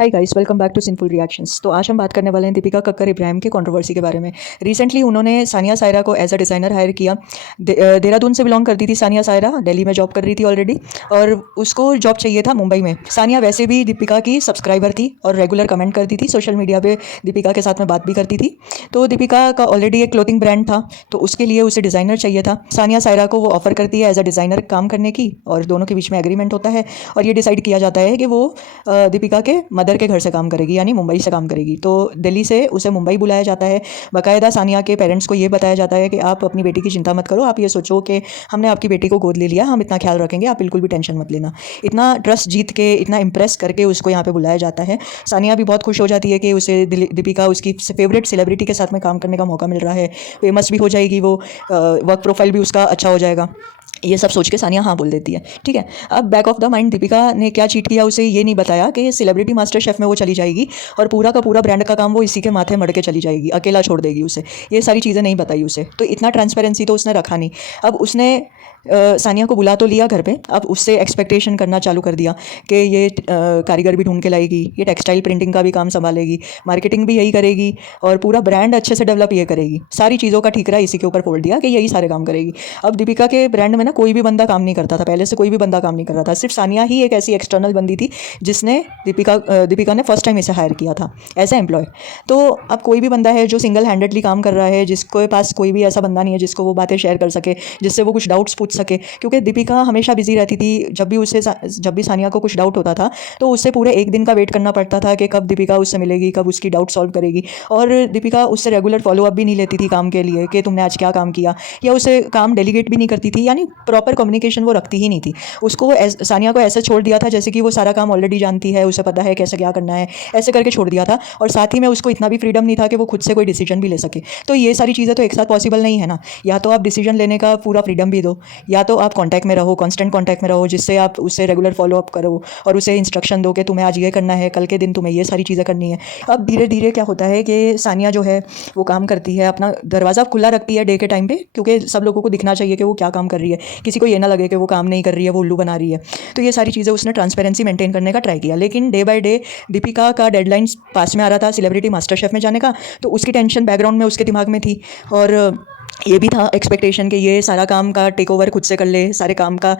Hi guys, welcome back to simple reactions. तो आज हम बात करने वाले हैं दीपिका कक्कर इब्राहिम के कंट्रोवर्सी के बारे में। रिसेंटली उन्होंने सानिया सायरा को एज अ डिज़ाइनर हायर किया। देहरादून से बिलोंग करती थी सानिया सायरा, दिल्ली में जॉब कर रही थी ऑलरेडी, और उसको जॉब चाहिए था मुंबई में। सानिया वैसे भी दीपिका की सब्सक्राइबर थी और रेगुलर कमेंट करती थी सोशल मीडिया पर, दीपिका के साथ में बात भी करती थी। तो दीपिका का ऑलरेडी एक क्लोथिंग ब्रांड था, तो उसके लिए उसे डिज़ाइनर चाहिए था। सानिया सायरा को वो ऑफर करती है एज अ डिज़ाइनर काम करने की, और दोनों के बीच में एग्रीमेंट होता है और ये डिसाइड किया जाता है कि वो दीपिका के मदर के घर से काम करेगी, यानी मुंबई से काम करेगी। तो दिल्ली से उसे मुंबई बुलाया जाता है। बाकायदा सानिया के पेरेंट्स को ये बताया जाता है कि आप अपनी बेटी की चिंता मत करो, आप ये सोचो कि हमने आपकी बेटी को गोद ले लिया, हम इतना ख्याल रखेंगे, आप बिल्कुल भी टेंशन मत लेना। इतना ट्रस्ट जीत के, इतना इंप्रेस करके उसको यहाँ पे बुलाया जाता है। सानिया भी बहुत खुश हो जाती है कि उसे दीपिका, उसकी फेवरेट सेलिब्रिटी के साथ में काम करने का मौका मिल रहा है, फेमस भी हो जाएगी वो, वर्क प्रोफाइल भी उसका अच्छा हो जाएगा। ये सब सोच के सानिया हाँ बोल देती है। ठीक है, अब back of the mind Deepika ने क्या चीट किया, उसे ये नहीं बताया कि सेलिब्रिटी मास्टर शेफ में वो चली जाएगी और पूरा का पूरा ब्रांड का काम वो इसी के माथे मड़ के चली जाएगी, अकेला छोड़ देगी उसे। ये सारी चीज़ें नहीं बताई उसे, तो इतना ट्रांसपेरेंसी तो उसने रखा नहीं। अब उसने सानिया को बुला तो लिया घर पे, अब उससे एक्सपेक्टेशन करना चालू कर दिया कि ये कारीगर भी ढूंढ के लाएगी, ये टेक्सटाइल प्रिंटिंग का भी काम संभालेगी, मार्केटिंग भी यही करेगी, और पूरा ब्रांड अच्छे से डेवलप ये करेगी। सारी चीज़ों का ठीकरा इसी के ऊपर फोड़ दिया कि यही सारे काम करेगी। अब दीपिका के ब्रांड में ना कोई भी बंदा काम नहीं करता था, पहले से कोई भी बंदा काम नहीं कर रहा था, सिर्फ सानिया ही एक ऐसी एक्सटर्नल बंदी थी जिसने दीपिका ने फर्स्ट टाइम इसे हायर किया था एज ए एम्प्लॉय। तो अब कोई भी बंदा है जो सिंगल हैंडेडली काम कर रहा है, जिसके पास कोई भी ऐसा बंदा नहीं है जिसको वो बातें शेयर कर सके, जिससे वो कुछ डाउट्स पूछ सके, क्योंकि दीपिका हमेशा बिजी रहती थी। जब भी सानिया को कुछ डाउट होता था तो उससे पूरे एक दिन का वेट करना पड़ता था कि कब दीपिका उससे मिलेगी, कब उसकी डाउट सॉल्व करेगी। और दीपिका उससे रेगुलर फॉलोअप भी नहीं लेती थी काम के लिए कि तुमने आज क्या काम किया, या उसे काम डेलीगेट भी नहीं करती थी, यानी प्रॉपर कम्युनिकेशन वो रखती ही नहीं थी। उसको सानिया को ऐसे छोड़ दिया था जैसे कि वो सारा काम ऑलरेडी जानती है, उसे पता है कैसे क्या करना है, ऐसे करके छोड़ दिया था। और साथ ही में उसको इतना भी फ्रीडम नहीं था कि वो खुद से कोई डिसीजन भी ले सके। तो ये सारी चीज़ें तो एक साथ पॉसिबल नहीं है ना। या तो आप डिसीजन लेने का पूरा फ्रीडम भी दो, या तो आप कांटेक्ट में रहो, कांस्टेंट कांटेक्ट में रहो, जिससे आप उससे रेगुलर फॉलोअप करो और उसे इंस्ट्रक्शन दो कि तुम्हें आज ये करना है, कल के दिन तुम्हें ये सारी चीज़ें करनी है। अब धीरे धीरे क्या होता है कि सानिया जो है वो काम करती है, अपना दरवाज़ा खुला रखती है डे के टाइम पे, क्योंकि सब लोगों को दिखना चाहिए कि वो क्या काम कर रही है, किसी को ये ना लगे कि वो काम नहीं कर रही है, वो उल्लू बना रही है। तो ये सारी चीज़ें उसने ट्रांसपेरेंसी मेंटेन करने का ट्राई किया। लेकिन डे बाय डे दीपिका का डेडलाइन पास में आ रहा था सेलिब्रिटी मास्टर शेफ में जाने का, तो उसकी टेंशन बैकग्राउंड में उसके दिमाग में थी, और ये भी था एक्सपेक्टेशन कि ये सारा काम का टेक ओवर खुद से कर ले, सारे काम का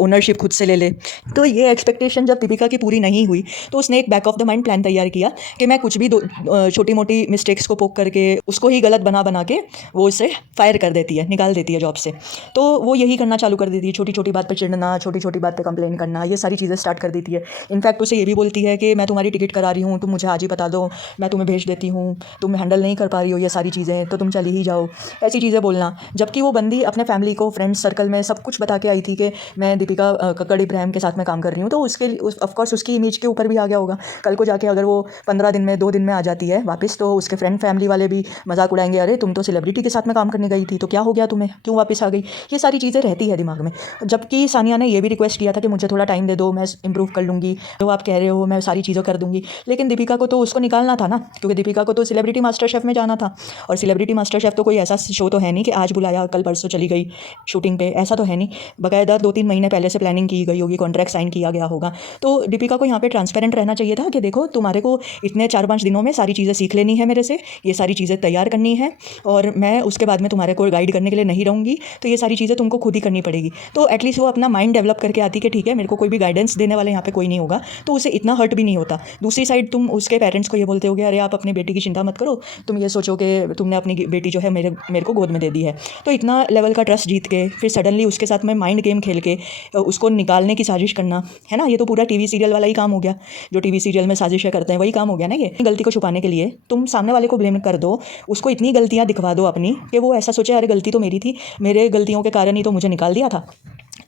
ओनरशिप खुद से ले ले। तो ये एक्सपेक्टेशन जब दीपिका की पूरी नहीं हुई तो उसने एक back of the mind plan तैयार किया कि मैं कुछ भी छोटी मोटी मिस्टेक्स को पोक करके उसको ही गलत बना बना के वो उसे फायर कर देती है, निकाल देती है जॉब से। तो वो यही करना चालू कर देती है, छोटी छोटी बात पर चिढ़ना, छोटी छोटी बात पर कंप्लेन करना, ये सारी चीज़ें स्टार्ट कर देती है। इनफैक्ट उसे ये भी बोलती है कि मैं तुम्हारी टिकट करा रही हूँ, तुम मुझे आज ही बता दो, मैं तुम्हें भेज देती हूँ, तुम हैंडल नहीं कर पा रही हो ये सारी चीज़ें तो तुम चली ही जाओ, ऐसी चीज़ें बोलना। जबकि वो बंदी अपने फैमिली को, फ्रेंड्स सर्कल में सब कुछ बता के आई थी कि मैं दीपिका कक्कड़ इब्राहिम के साथ में काम कर रही हूँ। तो उसके ऑफकोर्स उसकी इमेज के ऊपर भी आ गया होगा। कल को जाके अगर वो 15 दिन में, 2 दिन में आ जाती है वापस, तो उसके फ्रेंड फैमिली वाले भी मजाक उड़ाएंगे, अरे तुम तो सेलिब्रिटी के साथ में काम करने गई थी, तो क्या हो गया तुम्हें, क्यों वापस आ गई। ये सारी चीज़ें रहती है दिमाग में। जबकि सानिया ने यह भी रिक्वेस्ट किया था कि मुझे थोड़ा टाइम दे दो, मैं इंप्रूव कर लूँगी, जो आप कह रहे हो मैं सारी चीज़ें कर दूँगी। लेकिन दीपिका को तो उसको निकालना था ना, क्योंकि दीपिका को तो सेलिब्रिटी मास्टर शेफ में जाना था, और सेलिब्रिटी मास्टर शेफ तो कोई ऐसा शो तो है नहीं कि आज बुलाया कल परसों चली गई शूटिंग पे, ऐसा तो है नहीं। बाकायदा 2-3 महीने पहले से प्लानिंग की गई होगी, कॉन्ट्रैक्ट साइन किया गया होगा। तो दीपिका को यहाँ पे ट्रांसपेरेंट रहना चाहिए था कि देखो तुम्हारे को इतने 4-5 दिनों में सारी चीज़ें सीख लेनी है मेरे से, ये सारी चीज़ें तैयार करनी है, और मैं उसके बाद में तुम्हारे को गाइड करने के लिए नहीं रहूँगी, तो ये सारी चीज़ें तुमको खुद ही करनी पड़ेगी। तो एटलीस्ट वो अपना माइंड डेवलप करके आती कि ठीक है, मेरे को कोई भी गाइडेंस देने वाले यहाँ पे कोई नहीं होगा, तो उसे इतना हर्ट भी नहीं होता। दूसरी साइड तुम उसके पेरेंट्स को ये बोलते हो कि अरे आप अपनी बेटी की चिंता मत करो, तुम ये सोचो कि तुमने अपनी बेटी जो है मेरे को गोद में दे दी है। तो इतना लेवल का ट्रस्ट जीत के फिर सडनली उसके साथ में माइंड गेम खेल के उसको निकालने की साजिश करना है ना, ये तो पूरा टीवी सीरियल वाला ही काम हो गया। जो टीवी सीरियल में साजिशें करते हैं वही काम हो गया ना। ये गलती को छुपाने के लिए तुम सामने वाले को ब्लेम कर दो, उसको इतनी गलतियां दिखवा दो अपनी कि वो ऐसा सोचे अरे गलती तो मेरी थी, मेरे गलतियों के कारण ही तो मुझे निकाल दिया था।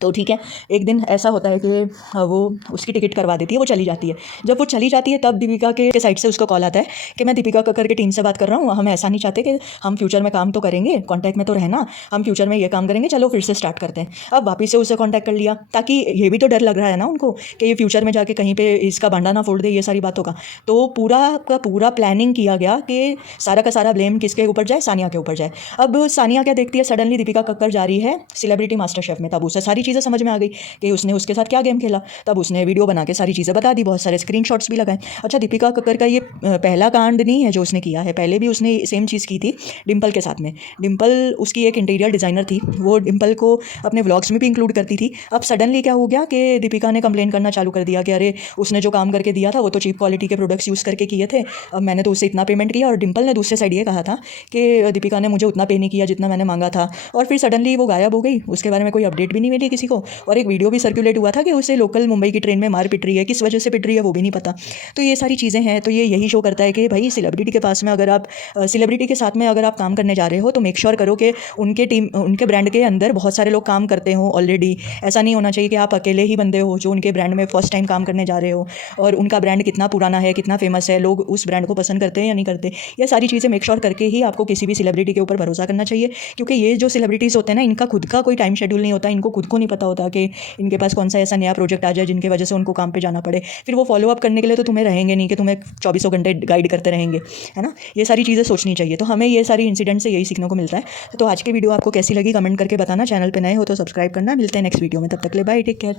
तो ठीक है, एक दिन ऐसा होता है कि वो उसकी टिकट करवा देती है, वो चली जाती है। जब वो चली जाती है तब दीपिका के साइड से उसको कॉल आता है कि मैं दीपिका कक्कर की टीम से बात कर रहा हूँ, हम ऐसा नहीं चाहते कि हम फ्यूचर में काम तो करेंगे, कॉन्टैक्ट में तो रहना, हम फ्यूचर में ये काम करेंगे, चलो फिर से स्टार्ट करते हैं। अब वापस से उसे कॉन्टैक्ट कर लिया, ताकि ये भी तो डर लग रहा है ना उनको कि ये फ्यूचर में जाके कहीं पर इसका भांडा ना फोड़ दे, ये सारी बातों का। तो पूरा का पूरा प्लानिंग किया गया कि सारा का सारा ब्लेम किसके ऊपर जाए, सानिया के ऊपर जाए। अब सानिया क्या देखती है, सडनली दीपिका कक्कर जा रही है सेलिब्रिटी मास्टर शेफ में, तब उसे सारी चीज़ें समझ में आ गई कि उसने उसके साथ क्या गेम खेला। तब उसने वीडियो बना के सारी चीज़ें बता दी, बहुत सारे स्क्रीनशॉट्स भी लगाए। अच्छा, दीपिका कक्कर का ये पहला कांड नहीं है जो उसने किया है, पहले भी उसने सेम चीज़ की थी डिम्पल के साथ में। डिम्पल उसकी एक इंटीरियर डिज़ाइनर थी, वो डिम्पल को अपने व्लॉग्स में भी इंक्लूड करती थी। अब सडनली क्या हो गया कि दीपिका ने कंप्लेन करना चालू कर दिया कि अरे उसने जो काम करके दिया था वो तो चीप क्वालिटी के प्रोडक्ट्स यूज़ करके किए थे, अब मैंने तो उससे इतना पेमेंट किया। और डिम्पल ने दूसरे साइड ये कहा था कि दीपिका ने मुझे उतना पे नहीं किया जितना मैंने मांगा था। और फिर सडनली वो गायब हो गई, उसके बारे में कोई अपडेट भी नहीं मिली किसी को। और एक वीडियो भी सर्कुलेट हुआ था कि उसे लोकल मुंबई की ट्रेन में मार पिट रही है, किस वजह से पिट रही है वो भी नहीं पता। तो ये सारी चीज़ें हैं। तो ये यही शो करता है कि भाई सेलिब्रिटी के पास में अगर आप सेलिब्रिटी के साथ में अगर आप काम करने जा रहे हो तो मेक श्योर करो कि उनके ब्रांड के अंदर बहुत सारे लोग काम करते हो ऑलरेडी। ऐसा नहीं होना चाहिए कि आप अकेले ही बंदे हो जो उनके ब्रांड में फर्स्ट टाइम काम करने जा रहे हो, और उनका ब्रांड कितना पुराना है, कितना फेमस है, लोग उस ब्रांड को पसंद करते हैं या नहीं करते। ये सारी चीज़ें मेक श्योर करके ही आपको किसी भी सेलिब्रिटी के ऊपर भरोसा करना चाहिए। क्योंकि ये जो सेलिब्रिटीज़ होते हैं ना, इनका खुद का कोई टाइम शेड्यूल नहीं होता, इनको खुद को नहीं पता होता कि इनके पास कौन सा ऐसा नया प्रोजेक्ट आ जाए जिनकी वजह से उनको काम पे जाना पड़े। फिर वो फॉलो अप करने के लिए तो तुम्हें रहेंगे नहीं कि तुम्हें 24 घंटे गाइड करते रहेंगे, है ना। ये सारी चीज़ें सोचनी चाहिए। तो हमें ये सारी इंसिडेंट से यही सीखने को मिलता है। तो आज की वीडियो आपको कैसी लगी कमेंट करके बताना, चैनल पे नए हो तो सब्सक्राइब करना। मिलते हैं नेक्स्ट वीडियो में, तब तक ले बाय, टेक केयर।